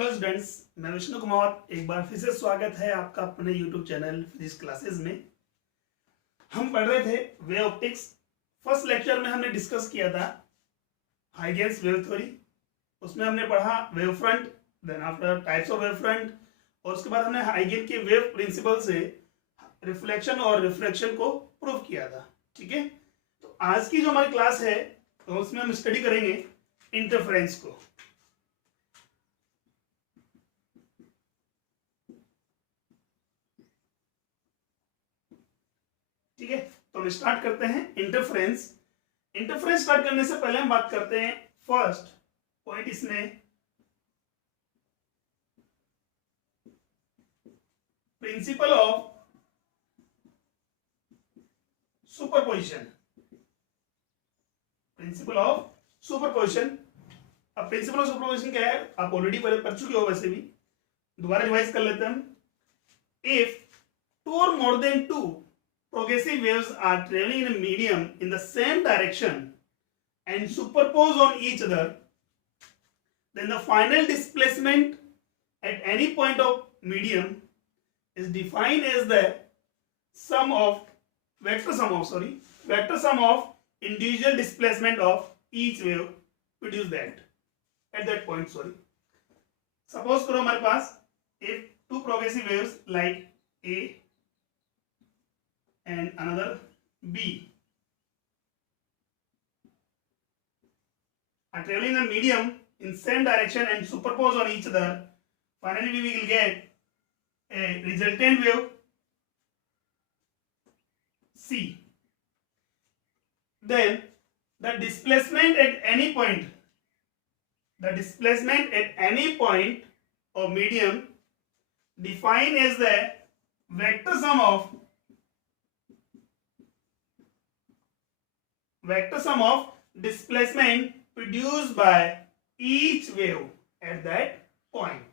Hello students, मैं विष्णु कुमार। एक बार फिर से स्वागत है आपका अपने यूट्यूब चैनल फिजिक्स क्लासेस में। हम पढ़ रहे थे वेव ऑप्टिक्स। फर्स्ट लेक्चर में हमने डिस्कस किया था हाइगेन्स वेव थ्योरी। उसमें हमने पढ़ा wave front, then after types of wave front, और उसके बाद हमने हाइगेन के वेव प्रिंसिपल से रिफ्लेक्शन और रिफ्रैक्शन को प्रूव किया था। ठीक है, तो आज की जो हमारी क्लास है तो उसमें हम स्टडी करेंगे इंटरफेरेंस को। ठीक है, तो हम स्टार्ट करते हैं इंटरफेरेंस। इंटरफेरेंस स्टार्ट करने से पहले हम बात करते हैं फर्स्ट पॉइंट इसमें principle of superposition. Principle of superposition. अब प्रिंसिपल ऑफ सुपरपोजिशन क्या है, आप ऑलरेडी पढ़ चुके हो, वैसे भी दोबारा रिवाइज कर लेते हैं हम। इफ टू और more than two progressive waves are traveling in a medium in the same direction and superpose on each other, then the final displacement at any point of medium is defined as the vector sum of individual displacement of each wave produced at that point. Suppose करो हमारे पास if two progressive waves like A and another B are traveling in a medium in same direction and superpose on each other, finally we will get a resultant wave C. Then the displacement at any point of medium defined as the vector sum of displacement produced by each wave at that point.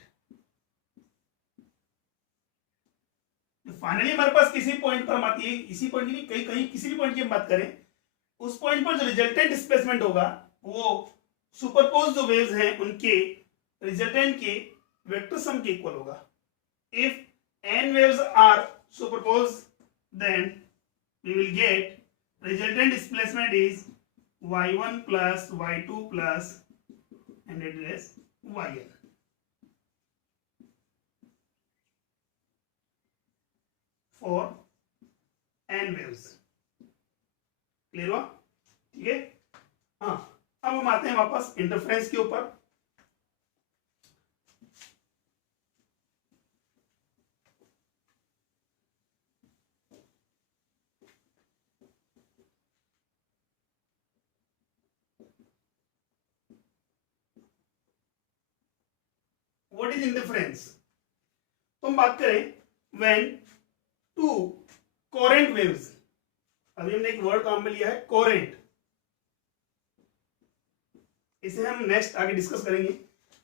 Finally हमारे पास किसी point पर हम आती है, इसी point की नहीं, कहीं किसी भी पॉइंट की हम बात करें, उस पॉइंट पर जो रिजल्टेंट डिस्प्लेसमेंट होगा वो सुपरपोज जो वेव्स हैं उनके रिजल्टेंट के वेक्टर सम के इक्वल होगा। If n waves are superposed, then we will get resultant displacement is y1 plus y2 plus and it is yn for n waves। Clear हुआ? ठीक है, हाँ, अब हम आते हैं वापस इंटरफेरेंस के ऊपर। What is interference? तो हम बात करें when two coherent waves, अभी हमने एक वर्ड काम में लिया है coherent, इसे हम नेक्स्ट आगे डिस्कस करेंगे।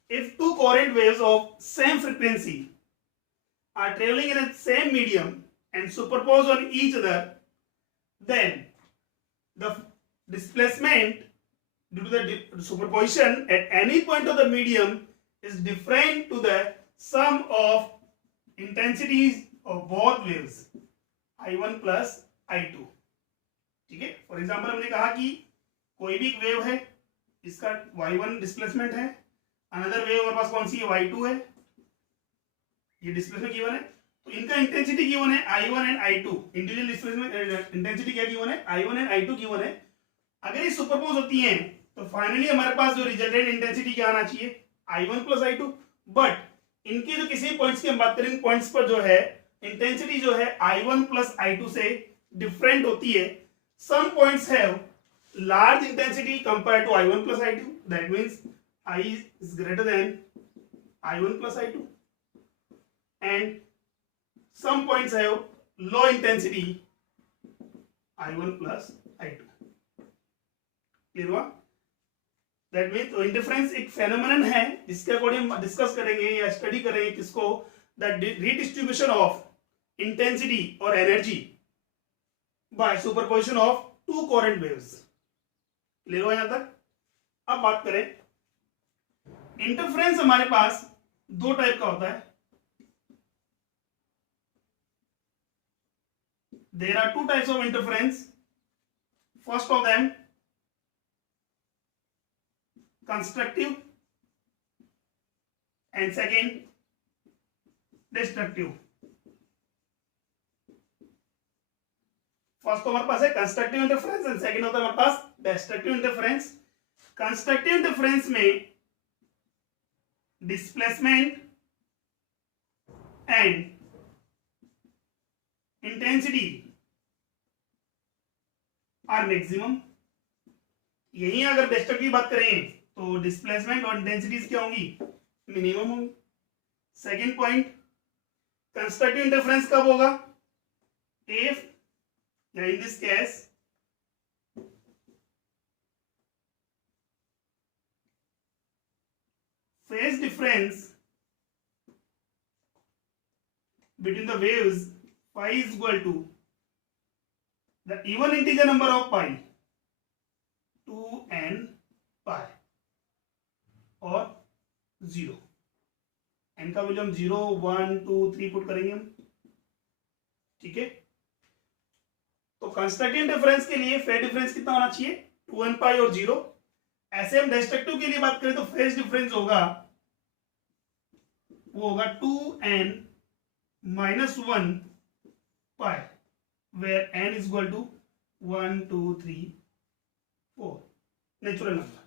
If two coherent waves of same frequency are traveling in a same medium and superpose on each other, then the displacement due to the superposition at any point of the medium is different to the sum of intensities of both waves I1 plus I2। ठीक है, for example हमने कहा कि कोई भी wave है, इसका y1 displacement है, अनदर वेव हमारे पास कौन सी है, y2 है, ये डिस्प्लेसमेंट गिवन है, तो इनका इंटेंसिटी गिवन है I1 and I2। Individual displacement intensity क्या गिवन है, I1 एंड I2 गिवन है। अगर ये सुपरपोज होती हैं तो फाइनली हमारे पास जो रिजल्टेंट इंटेंसिटी क्या आना चाहिए, I1 प्लस I2। बट इनके जो किसी पॉइंट्स की हम बात करें, पॉइंट्स पर जो है इंटेंसिटी जो है I1 प्लस I2 से डिफरेंट होती है। Some points have large intensity compare to I1 plus I2, that means I is greater than I1 plus I2, and some points have low intensity I1 plus I2। Clear हुआ? That means interference एक phenomenon है जिसके according हम discuss करेंगे या study करेंगे किसको, the redistribution of intensity और energy by superposition of to coherent waves. Clear हुआ यहां तक? अब बात करें इंटरफेरेंस हमारे पास दो टाइप का होता है. There are two types of interference. First of them, constructive, and second, destructive. First तो हमारे पास है कंस्ट्रक्टिव इंटरफेरेंस एंड सेकंड होता है हमारे पास डिस्ट्रक्टिव इंटरफेरेंस. कंस्ट्रक्टिव इंटरफेरेंस में displacement and intensity are maximum. यही अगर डिस्ट्रक्टिव की बात करें तो डिस्प्लेसमेंट और इंटेंसिटीज क्या होंगी, मिनिमम होंगी. सेकंड पॉइंट, कंस्ट्रक्टिव इंटरफेरेंस कब होगा, इफ या in this case phase difference between the waves pi is equal to the even integer number of pi 2n pi और 0. n का वैल्यू हम 0 1 2 3 पुट करेंगे हम. ठीक है. तो कंस्ट्रक्टिव इंटरफेरेंस के लिए फेज डिफरेंस कितना होना चाहिए, 2n पाई और 0. ऐसे हम डिस्ट्रक्टिव के लिए बात करें तो फेज डिफरेंस होगा, वो होगा 2n minus 1 pi, where n is equal to 1 2 3 4 natural number.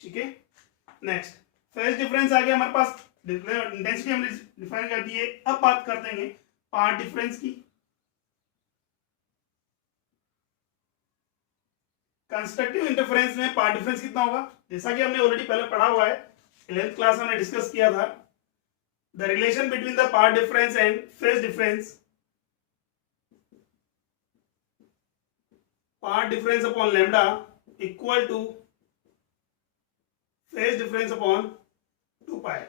ठीक है. नेक्स्ट, फेज डिफरेंस आ गया हमारे पास, इंटेंसिटी हमने डिफाइन कर दी है. अब बात करते हैं पार्ट डिफरेंस की. कंस्ट्रक्टिव इंटरफेरेंस में पार्ट डिफरेंस कितना होगा, जैसा कि हमने ऑलरेडी पहले पढ़ा हुआ है, 11th क्लास में हमने डिस्कस किया था. The relation between the path difference and phase difference, path difference upon lambda equal two phase difference upon 2 पाई.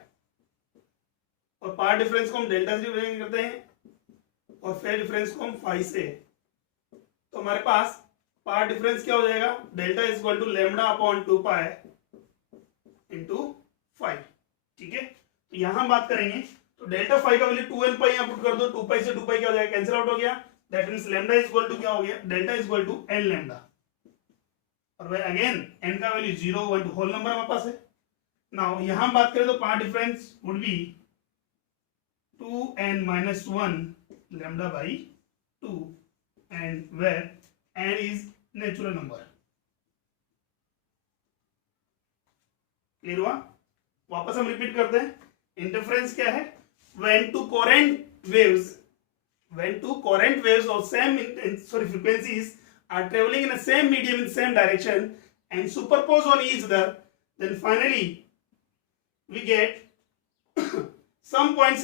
और पार्ट डिफरेंस को हम डेल्टा से रिप्रेजेंट करते हैं और फेज डिफरेंस को हम फाई से. तो हमारे पास पार्ट डिफरेंस क्या हो जाएगा, delta is equal to lambda upon 2 pi into 5. ठीक है. तो यहां बात करेंगे तो डेल्टा फाई का वैल्यू 2n पाई यहां पुट कर दो, 2 पाई से 2 पाई क्या हो जाएगा, कैंसिल आउट हो गया. That means lambda is equal to क्या हो गया, delta is equal to n lambda. और भाई अगेन n का वैल्यू 0 1 2 होल नंबर हमारे पास है. नाउ यहां बात करें तो part difference would be 2n minus 1 lambda by 2 and where n is natural number. Clear हुआ. वापस हम रिपीट करते हैं. इंटरफेरेंस क्या है, when two current waves of same frequencies are traveling in the same medium in same direction and superpose on each other, then finally we get some points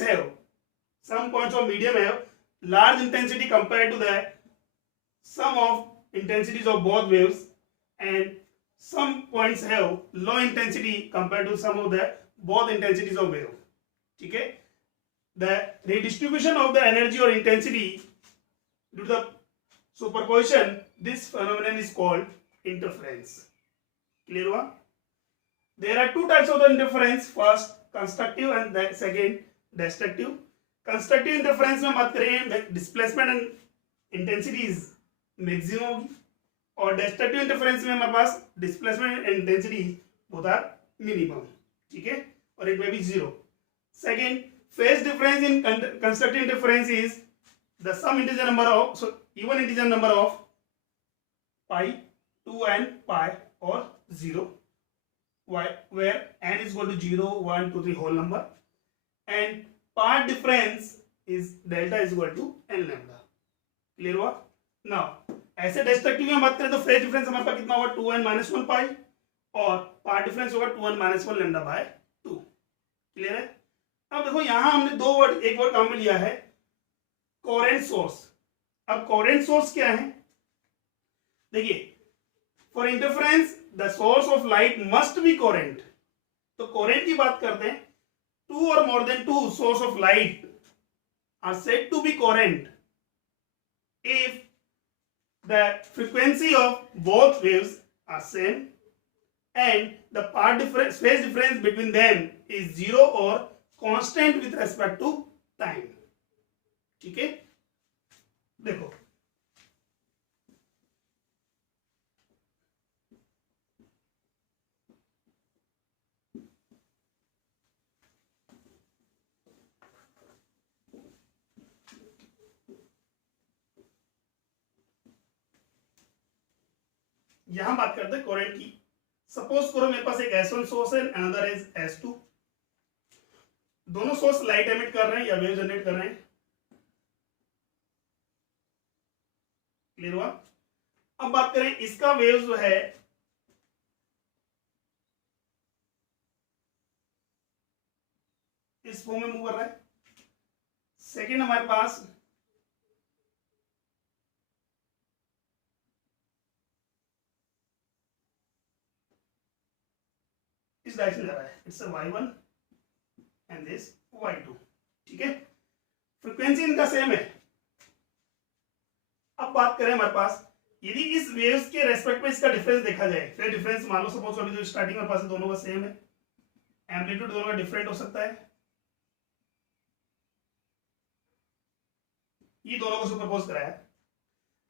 of medium have large intensity compared to the sum of intensities of both waves, and some points have low intensity compared to sum of the both intensities of wave. ठीक है. The redistribution of the energy or intensity due to the superposition, this phenomenon is called interference. Clear हुआ. There are two types of the interference, first constructive and the second destructive. Constructive interference में बात करें displacement and intensities maximum होगी, और destructive interference में हमारे पास displacement and intensity both are minimum. ठीक है. और it may be 0. Second, phase difference in constructive interference is the sum integer number of even integer number of pi 2n pi और 0, where n is equal to 0 1 2 3 whole number, and part difference is delta is equal to n lambda. Clear हुआ. Now ऐसे destructive में बात करें तो phase difference हमारे पास कितना होगा, 2n minus 1 पाई, और पार्ट डिफरेंस होगा 2n minus 1 lambda by 2. Clear है. अब देखो यहां हमने एक वर्ड काम में लिया है, कोरेंट सोर्स. अब कोरेंट सोर्स क्या है, देखिए, for interference the source of light must be coherent. तो कोरेंट की बात करते हैं, 2 or more than 2 source of light are said to be coherent if the frequency of both waves are same and the phase difference between them is 0 or constant with respect to time. ठीक है, देखो यहां बात करते हैं coherent की। Suppose करो मेरे पास एक S1 सोर्स है, अनदर इज S2। दोनों सोर्स लाइट एमिट कर रहे हैं या वेव जनरेट कर रहे हैं। क्लियर हुआ? अब बात करें इसका वेव जो है इस फॉर्म में मूव कर रहा है। सेकेंड हमारे पास इस डायरेक्शन जा रहा है, it's y1 and this y2। ठीक है, फ्रीक्वेंसी इनका सेम है। अब बात करें हमारे पास यदि इस वेव्स के रेस्पेक्ट में इसका डिफरेंस देखा जाए, फिर डिफरेंस मान लो सपोज अभी जो स्टार्टिंग हमारे पास दोनों का सेम है, एम्पलीट्यूड दोनों का डिफरेंट हो सकता है, ये दोनों को सुपरपोज कराया।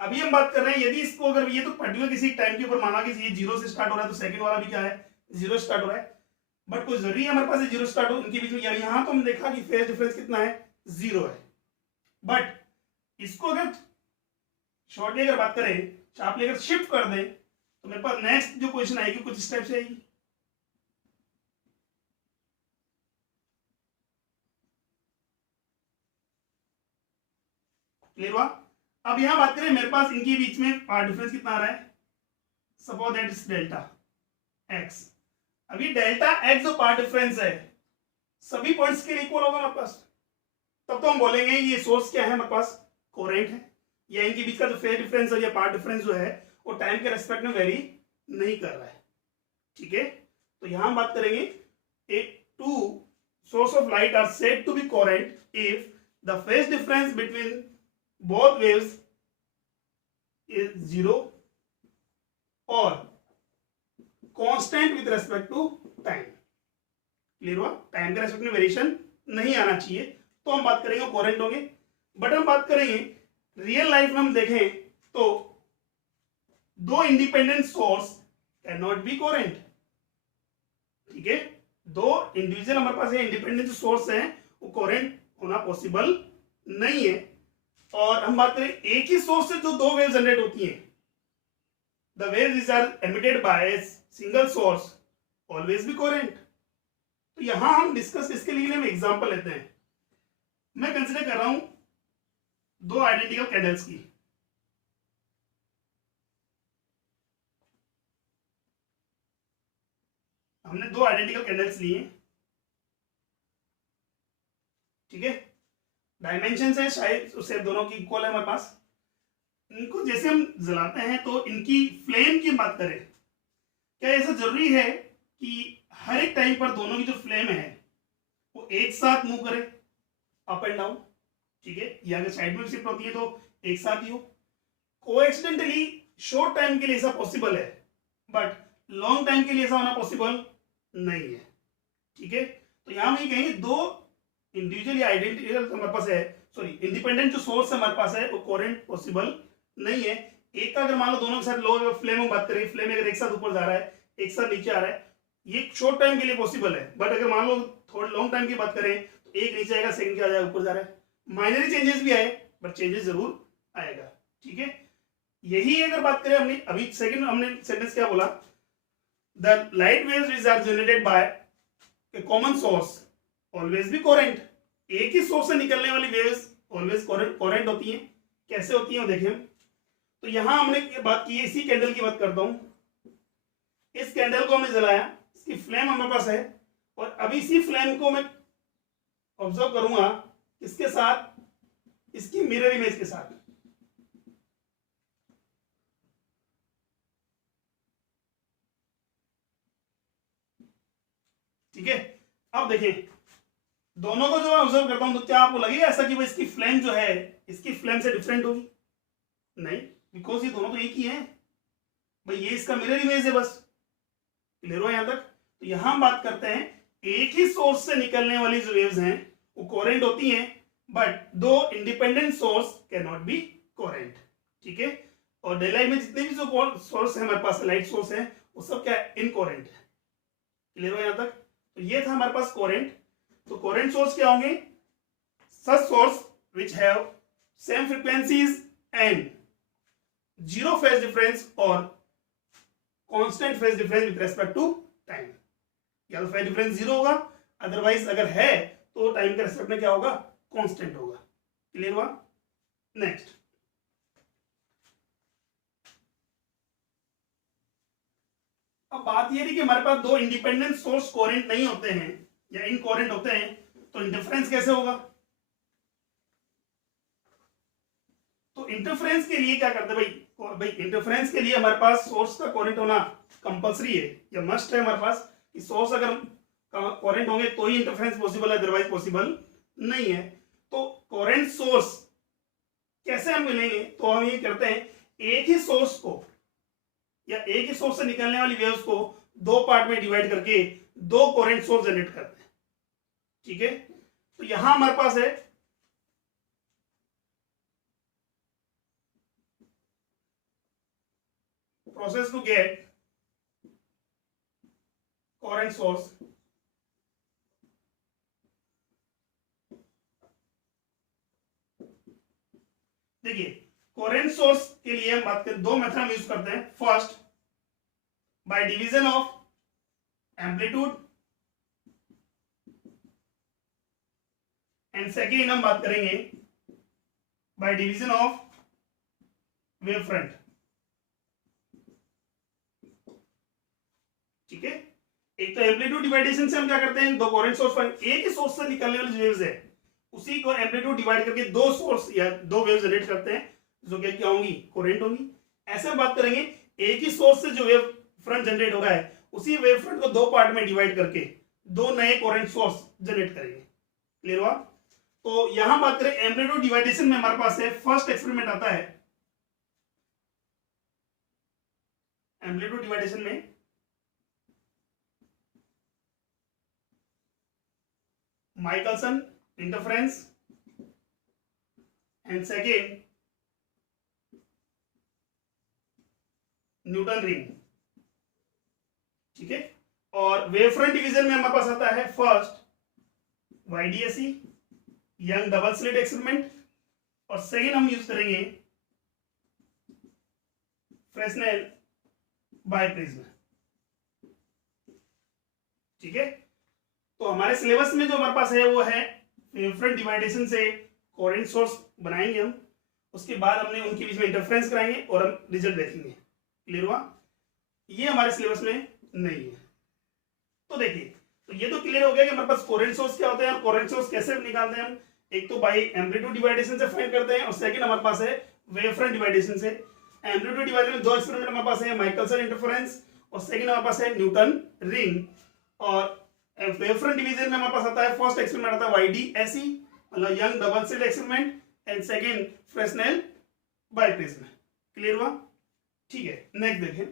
अभी हम बात कर रहे हैं यदि इसको अगर ये तो पर्टिकुलर किसी टाइम के ऊपर माना कि ये 0 से स्टार्ट हो रहा है, तो सेकंड वाला भी क्या है 0 स्टार्ट हो रहा है। बट कोई जरूरी है हमारे पास 0 स्टार्ट हो इनके बीच में, यहां तो हम देखा कि फेज डिफरेंस कितना है 0 है। बट इसको अगर शॉर्टली अगर बात करें, शार्पली अगर शिफ्ट कर दें, तो मेरे पास नेक्स्ट जो पोजीशन आएगी कुछ इस टाइप से आएगी। क्लियर हुआ? अब यहां बात करें मेरे पास इनके बीच में पार्ट डिफरेंस कितना आ रहा है, suppose that is delta x. अभी डेल्टा एक्स जो पार्ट डिफरेंस है सभी पॉइंट्स के लिए इक्वल होगा हमारे पास, तब तो हम बोलेंगे ये सोर्स क्या है हमारे पास कोरेंट है, या इनके बीच का जो फेज डिफरेंस है या पार्ट डिफरेंस जो है वो टाइम के रेस्पेक्ट में वेरी नहीं कर रहा है। ठीक है, तो यहां बात करेंगे एक two source of light are said to be coherent if the phase difference between both waves is 0 or constant with respect to time। Clear हुआ? टाइम के रेस्पेक्ट में वेरिएशन नहीं आना चाहिए, तो हम बात करेंगे कोरेंट होंगे। बट हम बात करेंगे रियल लाइफ में हम देखें तो दो independent source can not be coherent. ठीक है, दो इंडिविजुअल हमारे पास इंडिपेंडेंट सोर्स हैं वो कोरेंट होना पॉसिबल नहीं है। और हम बात करें एक ही सोर्स से जो दो वेव जनरेट होती हैं, the waves are emitted by single source always be coherent. तो यहां हम डिस्कस इसके लिए हम एग्जांपल लेते हैं। मैं कंसीडर कर रहा हूं दो आइडेंटिकल कैंडल्स की। हमने दो आइडेंटिकल कैंडल्स लिए, ठीक है, डायमेंशन है शायद उससे दोनों की इक्वल है हमारे पास। इनको जैसे हम जलाते हैं तो इनकी फ्लेम की बात करें, क्या ऐसा जरूरी है कि हर एक टाइम पर दोनों की जो फ्लेम है वो एक साथ मूव करे अप एंड डाउन? ठीक है, या अगर साइड में शिफ्ट होती है तो एक साथ ही हो। कोएक्सिडेंटली शॉर्ट टाइम के लिए ऐसा पॉसिबल है, बट लॉन्ग टाइम के लिए ऐसा होना पॉसिबल नहीं है। ठीक है, तो यहां हम ये कहेंगे दो इंडिविजुअली आइडेंटिकल हमारे पास है, सॉरी इंडिपेंडेंट जो सोर्स हमारे पास है वो कोरेंट पॉसिबल नहीं है। एक का अगर मान लो दोनों के साथ लो फ्लेम में बात करें, फ्लेम अगर एक साथ ऊपर जा रहा है एक साथ नीचे आ रहा है, ये शॉर्ट टाइम के लिए पॉसिबल है। बट अगर मान लो थोड़ा लॉन्ग टाइम की बात करें तो एक नीचे आएगा सेकंड क्या आ जाएगा ऊपर जा रहा है। माइनरी चेंजेस भी आए बट चेंजेस जरूर आएगा। ठीक है, यही अगर बात करें हमने अभी सेकंड हमने सेंटेंस क्या बोला, the light waves are generated by a common source always be coherent. एक ही सोर्स से निकलने वाली वेव्स ऑलवेज कोरेंट होती हैं। कैसे होती हैं वो देखें। तो यहां हमने ये बात की, इसी कैंडल की बात करता हूं। इस कैंडल को हमने जलाया, इसकी फ्लेम हमारे पास है, और अभी इसी फ्लेम को मैं ऑब्जर्व करूंगा इसके साथ, इसकी मिरर इमेज के साथ। ठीक है, अब देखिए दोनों को जो मैं ऑब्जर्व करता हूं तो क्या आपको लगेगा ऐसा कि भाई इसकी फ्लेम जो है इसकी फ्लेम से डिफरेंट होगी? नहीं, बिकॉज ये दोनों तो एक ही है भाई, ये इसका मिरर इमेज है बस। क्लियर हो यहां तक? तो यहां हम बात करते हैं एक ही सोर्स से निकलने वाली जो वेव्स हैं वो कोरेंट होती हैं, बट दो independent source can not be coherent. ठीक है, और डे लाइट में जितने भी जो सोर्स है हमारे पास, लाइट सोर्स है, वो सब क्या है, इनकोरेंट है। क्लियर हो यहां तक? तो ये था हमारे पास कोरेंट। तो कोरेंट सोर्स क्या होंगे? Such source which have same frequencies and zero phase difference और constant phase difference with respect to time. या तो फेज डिफरेंस जीरो होगा, अदरवाइज अगर है तो टाइम के रेस्पेक्ट में क्या होगा, कांस्टेंट होगा। क्लियर हुआ? नेक्स्ट, अब बात ये थी कि हमारे पास दो इंडिपेंडेंट सोर्स कोरेंट नहीं होते हैं या इनकोरेंट होते हैं, तो इंटरफेरेंस कैसे होगा? तो इंटरफेरेंस के लिए क्या करते हैं भाई इंटरफेरेंस के लिए हमारे पास सोर्स का कोरेंट होना कंपलसरी है या मस्ट है हमारे पास, कि सोर्स अगर कोरेंट होंगे तो ही इंटरफेरेंस पॉसिबल है, अदरवाइज पॉसिबल नहीं है। तो कोरेंट सोर्स कैसे हम मिलेंगे? तो हम ये करते हैं, एक ही सोर्स को या एक ही सोर्स से निकलने वाली वेव्स को दो पार्ट में डिवाइड करके दो कोरेंट सोर्स जनरेट करते हैं। ठीक है, तो यहां हमारे पास है process to get current source। देखिए, current source के लिए हम बात करें, दो मेथड हम यूज करते हैं। First, by division of amplitude, and second हम बात करेंगे by division of wave front. ठीक है, एक तो एम्पलीट्यूड डिवाइडेशन से हम क्या करते हैं, दो कोरेंट सोर्स, एक ही सोर्स से निकलने वाली वेव्स है उसी को एम्पलीट्यूड डिवाइड करके दो सोर्स या दो वेव जनरेट करते हैं, जो क्या होंगी, कोरेंट होंगी। ऐसे हम बात करेंगे, एक ही सोर्स से जो वेव फ्रंट जनरेट हो रहा है उसी वेव फ्रंट को दो पार्ट में डिवाइड करके दो नए कोरेंट सोर्स जनरेट करेंगे। क्लियर हुआ? तो यहां बात करें एम्पलीट्यूड डिवाइडेशन में, हमारे पास है फर्स्ट एक्सपेरिमेंट आता है एम्पलीट्यूड डिवाइडेशन में, Michelson interference, and second Newton ring. ठीक है, और वेव फ्रंट डिवीजन में हमारे पास आता है first YDSE young double slit experiment, और सेकेंड हम यूज करेंगे फ्रेस्नेल बाइप्रिज्म। ठीक है, तो हमारे सिलेबस में जो हमारे पास है वो है वेव फ्रंट डिवाइडेशन से कोरेंट सोर्स बनाएंगे हम, उसके बाद हमने उनके बीच में इंटरफेरेंस कराएंगे और हम रिजल्ट देखेंगे। क्लियर हुआ? ये हमारे सिलेबस में नहीं है। तो देखिए, तो ये तो क्लियर हो गया कि हमारे पास कोरेंट सोर्स क्या होते हैं और कोरेंट सोर्स कैसे निकालते हैं हम। एक तो बाई एम्पलीट्यूड डिवाइडेशन से फाइंड करते हैं, और सेकंड हमारे पास है वेव फ्रंट डिवाइडेशन से। एम्पलीट्यूड डिवाइडेशन में दो एक्सपेरिमेंट हमारे पास है, माइकलसन इंटरफेरेंस, और सेकंड हमारे पास है न्यूटन रिंग। और वेव फ्रंट डिवीजन में हमारे पास आता है फर्स्ट एक्सपेरिमेंट आता है YDSE मतलब young double slit experiment, and second Fresnel biprism. Clear हुआ? ठीक है, नेक्स्ट देखें।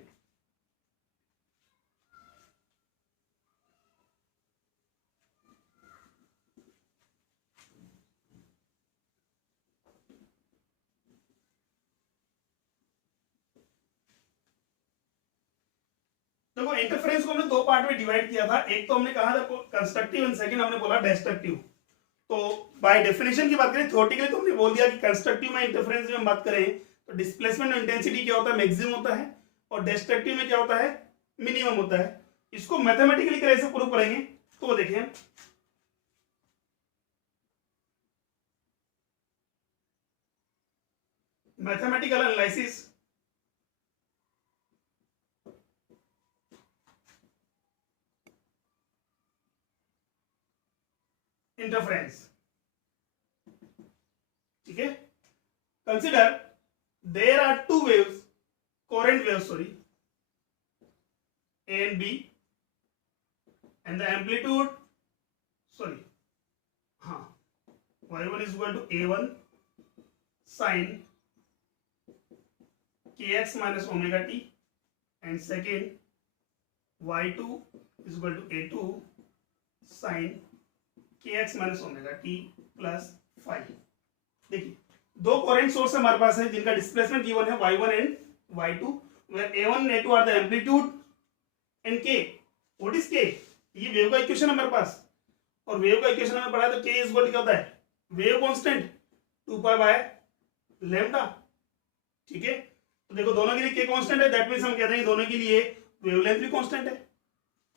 देखो, इंटरफेरेंस को हमने दो पार्ट में डिवाइड किया था, एक तो हमने कहा था कंस्ट्रक्टिव एंड सेकंड हमने बोला डिस्ट्रक्टिव। तो बाय डेफिनेशन की बात करें थ्योरेटिकली तो हमने बोल दिया कि कंस्ट्रक्टिव में इंटरफेरेंस में हम बात करें तो डिस्प्लेसमेंट और इंटेंसिटी क्या होता है, मैक्सिमम होता है, और डिस्ट्रक्टिव में क्या होता है, मिनिमम होता है। इसको मैथमेटिकली कैसे प्रूव करेंगे, तो देखें, मैथमेटिकल एनालिसिस इंटरफेरेंस। ठीक है, consider there are two waves, coherent waves sorry, A and B, and the amplitude sorry हाँ y1 is equal to a1 sin kx minus omega t, and second y2 is equal to a2 sine K X minus omega T plus five. देखिए दो coherent source हमारे पास है जिनका displacement given है y1 and y2, where a1 and a2 are the amplitude and k. What is k? ये wave का equation है हमारे पास, और वेव का इक्वेशन हमें पढ़ा है तो k इज इक्वल क्या होता है, wave constant 2 pi by lambda. ठीक है, तो देखो दोनों के लिए k कांस्टेंट है, दैट मींस हम कहते हैं दोनों के लिए वेवलेंथ भी कांस्टेंट है,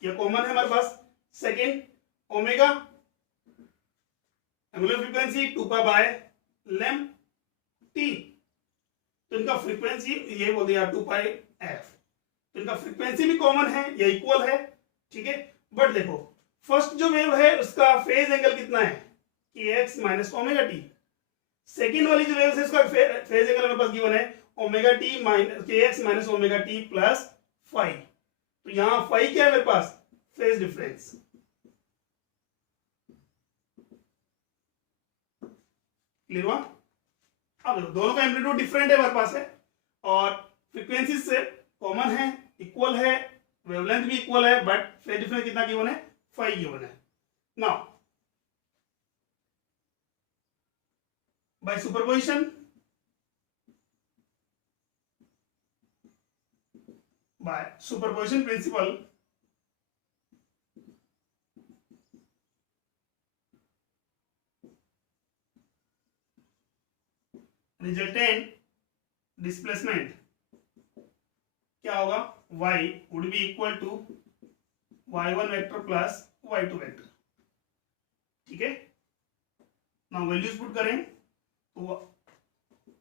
ये कॉमन है हमारे पास। Second omega angular frequency 2 pi by लैम टी, तो इनका फ्रीक्वेंसी ये बोल दिया 2 पाई एफ, तो इनका फ्रीक्वेंसी भी कॉमन है या इक्वल है। ठीक है, बट देखो फर्स्ट जो वेव है उसका फेज एंगल कितना है, कि x minus omega T. Second वाली जो वेव है उसका फेज एंगल हमारे पास गिवन है ओमेगा टी माइनस के X minus omega T plus five, तो यहां फाइव क्या है मेरे पास, फेज डिफरेंस। क्लियर हुआ? अब देखो दोनों का एम्पलीट्यूड डिफरेंट है हमारे पास है, और फ्रीक्वेंसी से कॉमन है, इक्वल है, वेवलेंथ भी इक्वल है, बट फेज डिफरेंस कितना गिवन है, 5 गिवन है। Now by superposition, principle resultant displacement क्या होगा, y would be equal to y1 vector plus y2 vector. ठीक है, नाउ वैल्यूज पुट करें तो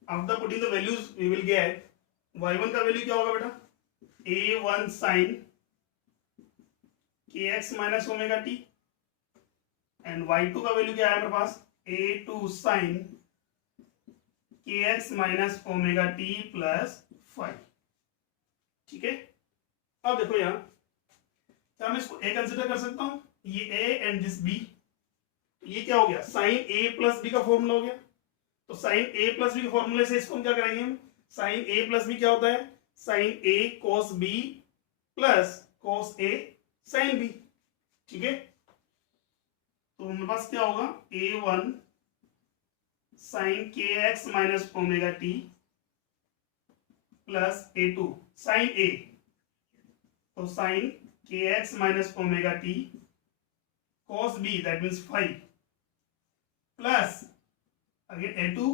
after putting the values we will get y1 का वैल्यू क्या होगा बेटा, a1 sin kx minus omega t, and y2 का वैल्यू क्या है हमारे पास, a2 sin kx minus omega T plus 5। ठीक है, अब देखो यहां क्या मैं इसको a कंसिडर कर सकता हूं, ये a एंड दिस b, ये क्या हो गया, साइन a प्लस b का फॉर्मूला हो गया। तो साइन a प्लस b के फॉर्मूले से इसको हम क्या करेंगे, हम साइन a प्लस b क्या होता है, sine a cos b plus cos a sine b। ठीक है, तो हमारे पास क्या होगा, a1 sine kx minus omega T plus a2 sine a, तो sine kx minus omega t cos b that means 5 plus again a2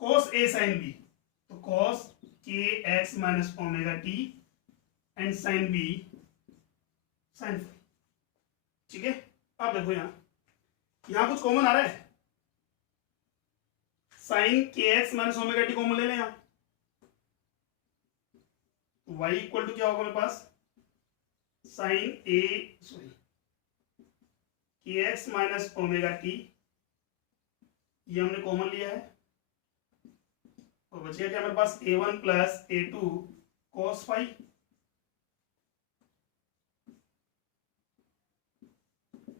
cos a sin b, तो cos kx minus omega t and sin b sin 5। ठीक है, अब देखो यहां कुछ common आ रहा है, sine kx minus omega T common ले लें, यहां y इक्वल टू क्या होगा मेरे पास, sine kx minus omega T, ये हमने कॉमन लिया है, और बच गया क्या मेरे पास, a1 plus a2 cos 5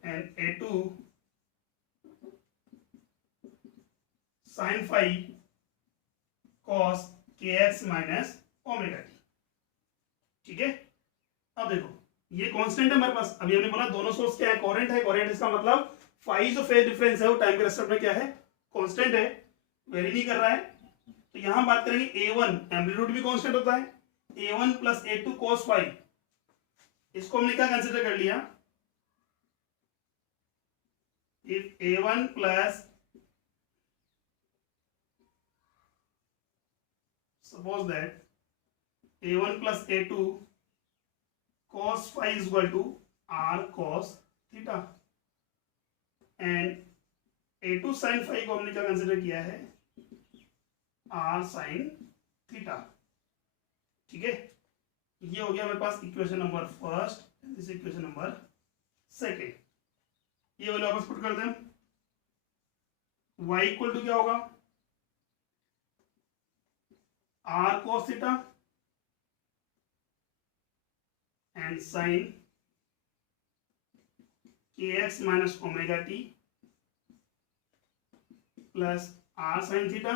and a2 sin 5 cos kx minus omega T. ठीक है, अब देखो ये कांस्टेंट है हमारे पास, अभी हमने बोला दोनों सोर्स क्या है, कोरेंट है, कोरेंट इसका मतलब फाई जो फेज डिफरेंस है वो टाइम के रेस्पेक्ट में क्या है, कांस्टेंट है, वेरी नहीं कर रहा है। तो यहां बात करेंगे a1 एम्पलीट्यूड भी कांस्टेंट होता है, a1 प्लस a2 cos 5, इसको हमने क्या कंसीडर कर लिया, if a1 plus suppose that a1 plus a2 cos phi is equal to r cos theta, and a2 sin phi को हमने क्या कंसिडर किया है, r sin theta। ठीक है, ये हो गया मेरे पास equation number first, this equation number second. ये वाले वापस पुट करते हैं, y इक्वल टू क्या होगा, r cos theta and sin kx minus omega t plus r sin theta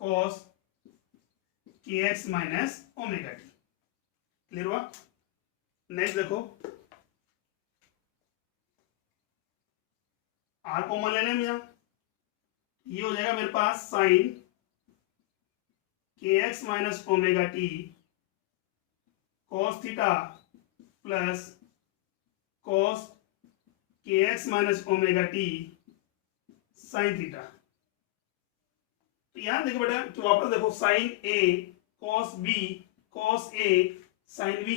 cos kx minus omega t। Clear हुआ? नेक्स्ट देखो, R common ले लें हम यहाँ, ये हो जाएगा मेरे पास sine K X minus omega T cos theta plus cos K X minus omega T sine theta. तो यहां देखो बेटा, तो वापस देखो, sine A cos B cos A sine B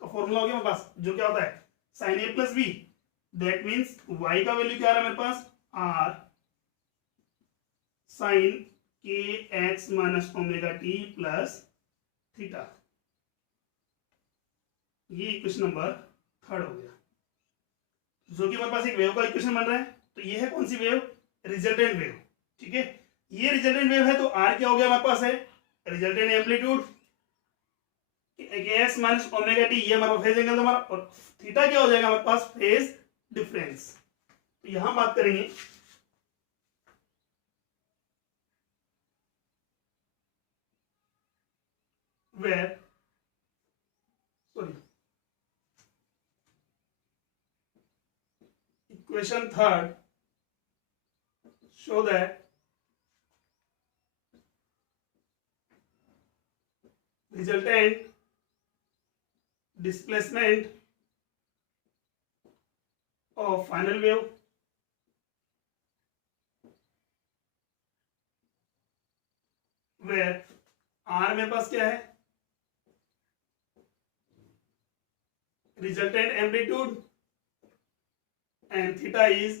का फॉर्मूला हो गया मेरे पास, जो क्या होता है sine A plus B. That means y का वैल्यू क्या आ रहा है मेरे पास, r sign K X minus omega T plus theta. ये इक्वेशन नंबर 3 हो गया, जो कि हमारे पास एक वेव का इक्वेशन बन रहा है। तो ये है कौन सी वेव, रिजल्टेंट वेव। ठीक है, ये रिजल्टेंट वेव है, तो r क्या हो गया हमारे पास है resultant amplitude x minus omega T, ये हमारा फेज एंगल हमारा, और थीटा क्या हो जाएगा हमारे पास फेज डिफरेंस। तो यहां बात करेंगे where sorry equation 3 show that resultant displacement of final wave where r मेरे पास क्या है, resultant amplitude and theta is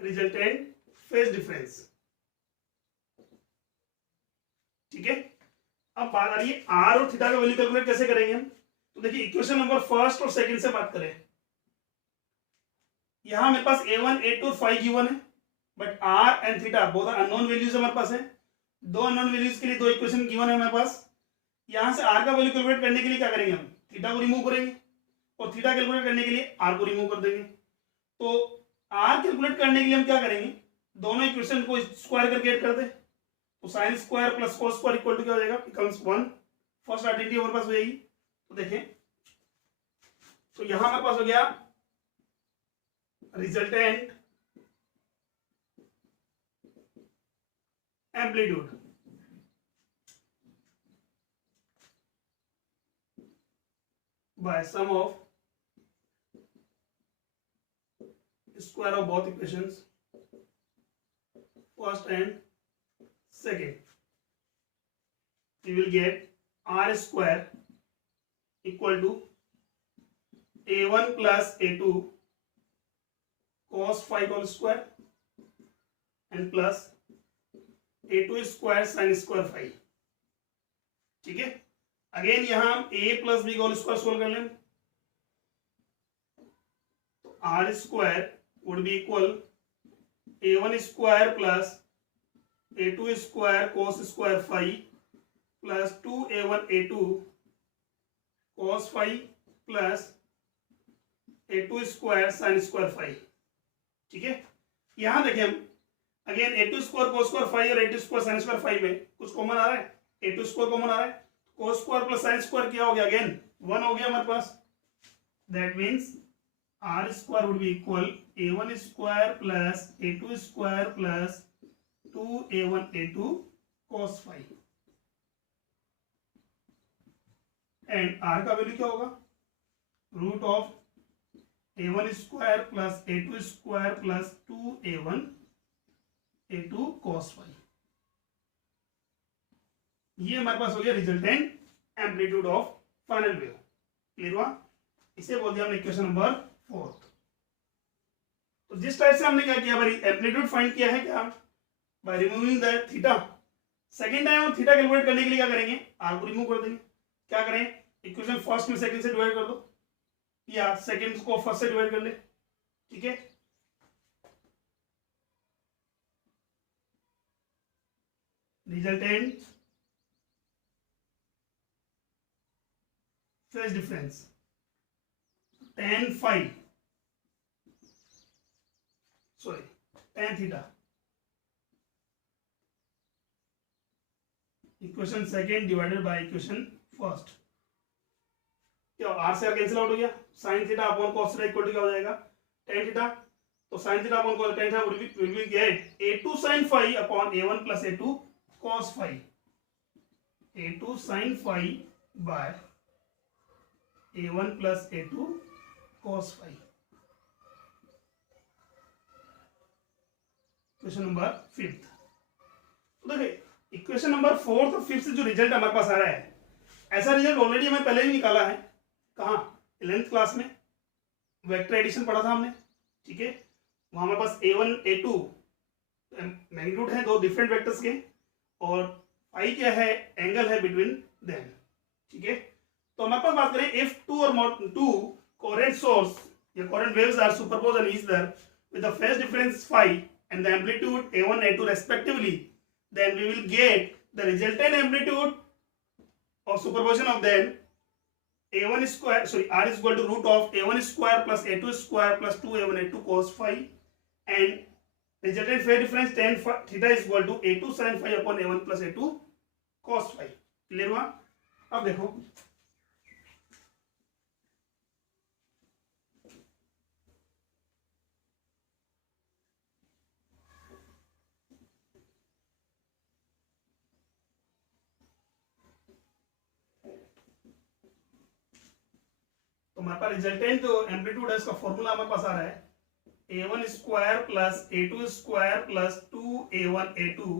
resultant phase difference। ठीक है, अब बात आ रही है आर और थीटा का वैल्यू कैलकुलेट कैसे करेंगे हम। तो देखिए इक्वेशन नंबर फर्स्ट और सेकंड से बात करें, यहां मेरे पास a1 a2 और 5 गिवन है, but r and theta both are unknown values हमारे पास है। दो अननोन वैल्यूज के लिए दो इक्वेशन गिवन है हमारे पास। यहां से r का वैल्यू कैलकुलेट करने के लिए क्या करेंगे, हम थीटा को रिमूव करेंगे, और थीटा कैलकुलेट करने के लिए r को रिमूव कर देंगे। तो r कैलकुलेट करने के लिए हम क्या करेंगे, दोनों इक्वेशन को स्क्वायर करके ऐड कर दे, तो sine square plus cos square equal to क्या हो जाएगा, बिकम्स 1। फर्स्ट आइडेंटिटी हमारे पास हो जाएगी। तो देखें, तो यहां हमारे पास हो गया resultant amplitude by sum of square of both equations first and second, we will get r square equal to a1 plus a2 cos phi whole square and plus a2 square sin square phi। ठीक है, again यहां हम a plus b whole square solve कर लें, तो r square would be equal a1 square plus a2 square cos square phi plus 2a1 a2 cos phi plus a2 square sin square phi। ठीक है, यहां देखें हम again a2 square cos square phi और a2 square sin square phi में कुछ common आ रहा है, a2 square कॉमन आ रहा है, cos square plus sin square क्या हो गया, अगेन 1 हो गया हमारे पास। That means r square would be equal a1 square plus a2 square plus 2a1 a2 cos phi, and r का वैल्यू क्या होगा, root of a1 square plus a2 square plus 2a1 a2 cos phi। ये हमारे पास हो गया resultant amplitude of final wave. Clear हुआ, इसे बोल दिया हमने इक्वेशन नंबर 4। तो जिस टाइप से हमने क्या किया भाई, एम्पलीट्यूड फाइंड किया है क्या, by removing the theta. Second time हम थीटा कैलकुलेट करने के लिए क्या करेंगे, आर को रिमूव कर देंगे। क्या करें, इक्वेशन फर्स्ट में सेकंड से डिवाइड कर दो, या सेकंड को फर्स्ट से डिवाइड कर ले। ठीक है, resultant phase difference tan phi tan theta equation second divided by equation first. क्या आर से आर कैंसिल आउट हो गया, sine theta upon cos theta equal to क्या हो जाएगा, टेन थीटा। तो sine theta upon cos tan theta will be get a2 sin phi upon a1 plus a2 cos phi, a2 sin phi by a1 plus a2 cos phi। Equation number fifth. तो देखिए equation number fourth और fifth से जो result हमारे पास आ रहा है, ऐसा रिजल्ट ऑलरेडी हमें पहले ही निकाला है। कहाँ, 11th क्लास में वेक्टर एडिशन पढ़ा था हमने, ठीक है। वहां हमारे पास a1 a2 मैग्नीट्यूड है दो डिफरेंट वेक्टर्स के, और फाई क्या है, एंगल है बिटवीन देम, ठीक है। तो हमारे पास बात करें इफ टू और मोर टू कोहेरेंट सोर्स या coherent waves are superposed on each other with the phase difference phi and the amplitude a1 a2 respectively, then we will get the resultant amplitude of superposition of them a1 square, sorry, r is equal to root of a1 square plus a2 square plus 2a1 a2 cos phi, and resultant phase difference tan theta is equal to a2 sin phi upon a1 plus a2 cos phi। Clear हुआ। अब देखो तो हमारे पास resultant जो amplitude है उसका formula हमारे पास आ रहा है a1 square plus a2 square plus 2a1 a2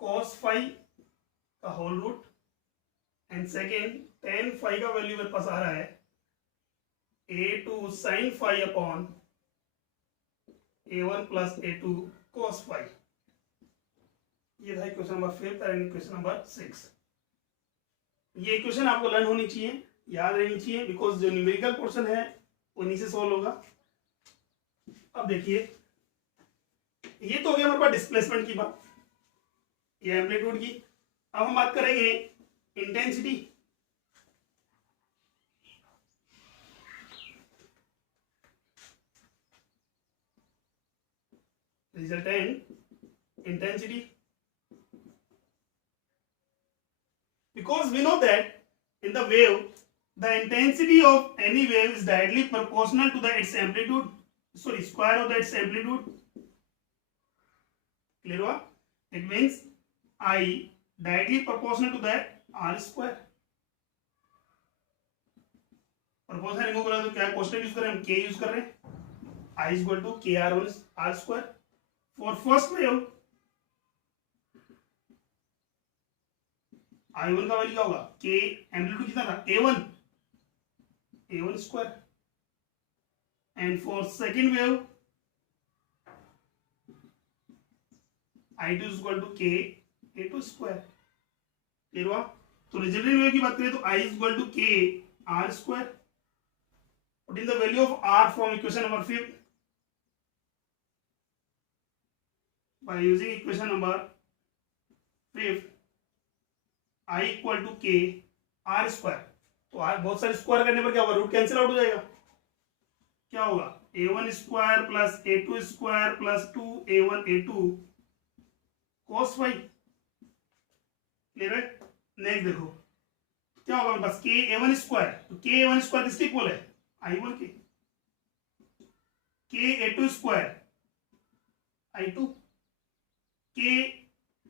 cos phi का whole root, and second tan phi का वैल्यू मेरे पास आ रहा है a2 sin phi upon a1 plus a2 cos phi। ये था equation number 5 and equation number 6। ये इक्वेशन आपको लर्न होनी चाहिए, याद रहनी चाहिए, बिकॉज जो न्यूमेरिकल पोर्शन है वो नीचे सोल्व होगा। अब देखिए ये तो हो गया हमारे पास डिस्प्लेसमेंट की बात, ये एम्पलीट्यूड की। अब हम बात करेंगे intensity. Resultant intensity, because we know that in the wave the intensity of any wave is directly proportional to its amplitude, sorry, square of its amplitude। clear हुआ। it means I directly proportional to that r square। Proportional remove करें तो क्या question use करें हम, k use कर रहे हैं, I is equal to k r square for first wave। I1 का वैल्यू क्या होगा, k एम्पलीट्यूड कितना था a1 square, and for second wave I2 is equal to k a2 square. Clear हुआ। तो रिजल्टेंट वेव की बात करें तो I is equal to k r square. What is the value of r from equation number 5? By using equation number 5 I equal to k r square. तो r बहुत सारे square करने पर क्या होगा, रूट कैंसिल आउट हो जाएगा। क्या होगा, a1 square plus a2 square plus 2a1 a2 cos phi। Clear है। नेक्स्ट देखो क्या होगा हमारे पास, k a1 स्क्वायर, तो k a1 स्क्वायर किसके इक्वल है, I1 के, k a2 square I2, k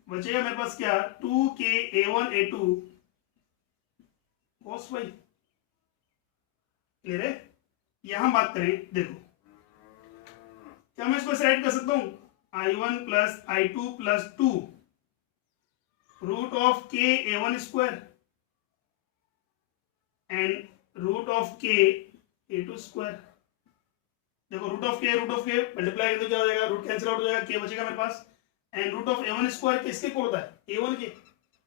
बचेगा मेरे पास क्या, 2k a1 a2 cos phi। Clear है। यहां बात करें, देखो क्या मैं इसको सेट कर सकता हूं, I1 plus I2 plus 2 root of k a1 square and root of k a2 square. देखो रूट ऑफ k मल्टीप्लाई करते क्या हो जाएगा, रूट कैंसिल आउट हो जाएगा, k बचेगा मेरे पास, and root of a1 square किसके इक्वल होता है, a1 के,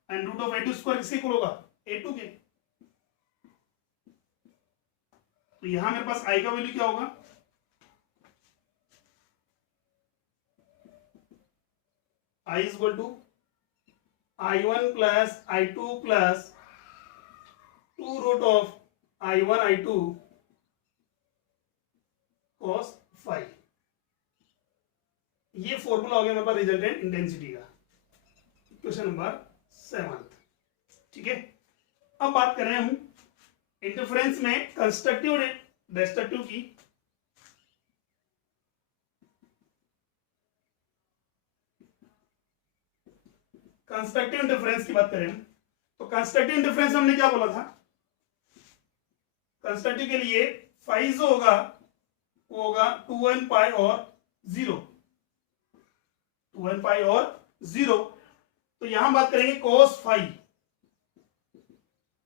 and root of a2 square किसके इक्वल होगा, a2 के। तो यहां मेरे पास i का वैल्यू क्या होगा, i is equal to i1 plus i2 plus 2 root of i1 i2 cos phi। ये फॉर्मूला हो गया मेरे पास रिजल्टेंट इंटेंसिटी का। Question number 7th। ठीक है, अब बात कर रहे हैं हम इंटरफेरेंस में कंस्ट्रक्टिव और डिस्ट्रक्टिव की। कंस्ट्रक्टिव इंटरफेरेंस की बात करें हम, तो कंस्ट्रक्टिव इंटरफेरेंस हमने क्या बोला था, कंस्ट्रक्टिव के लिए फाई जो होगा वो होगा 2n पाई और 0, 2n पाई और 0। तो यहां बात करेंगे कोस फाई,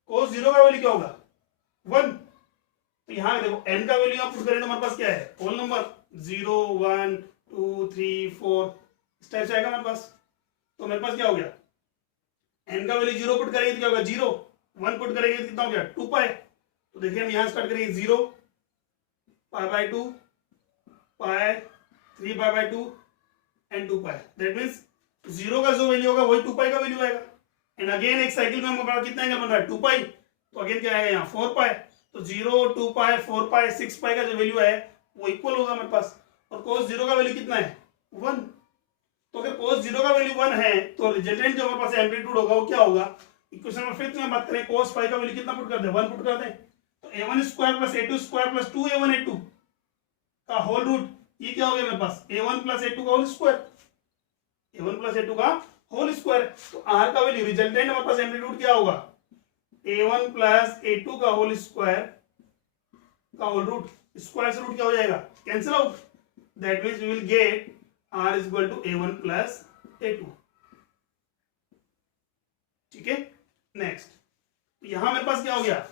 कोस 0 का वैल्यू क्या होगा 1। तो यहां देखो n का वैल्यू आप पुट करें तो हमारे पास क्या है, होल नंबर 0 1 2 3 4 इस टाइप से आएगा हमारे पास। तो मेरे पास क्या हो गया, n का वैल्यू 0 पुट करेंगे तो क्या होगा 0, 1 पुट करेंगे तो कितना हो गया 2 पाई। तो देखिए हम यहां स्टार्ट करेंगे 0 pi by 2 pi 3 pi by 2 and 2 pi. That means 0 का जो वैल्यू होगा वही 2 पाई का वैल्यू आएगा। एंड अगेन एक साइकिल में हमारा कितना एंगल बन रहा है 2 पाई, तो अगेन क्या आएगा यहाँ 4 पाई। तो 0 2 पाई 4 पाई 6 पाई का जो वैल्यू है वो इक्वल होगा हमारे पास। और cos 0 का वैल्यू कितना है 1। तो अगर cos 0 का वैल्यू 1 है तो रिजल्टेंट जो हमारे पास एम्पलीट्यूड होगा वो क्या होगा। इक्वेशन नंबर 5 में बात करें cos फाई का वैल्यू कितना पुट कर दे 1 पुट कर दे, तो a1 square plus a2 square plus 2a1 a2 का होल रूट, ये क्या हो गया मेरे पास a1 प्लस a2 का whole square, a1 plus a2 का होल स्क्वायर। तो r का वैल्यू रिजल्टेंट हमारे पास एम्पलीट्यूड क्या होगा a1 प्लस a2 का होल स्क्वायर का होल रूट, स्क्वायर से रूट क्या हो जाएगा cancel out. That means we will get r is equal to a1 plus a2। ठीक है, नेक्स्ट तो यहां मेरे पास क्या हो गया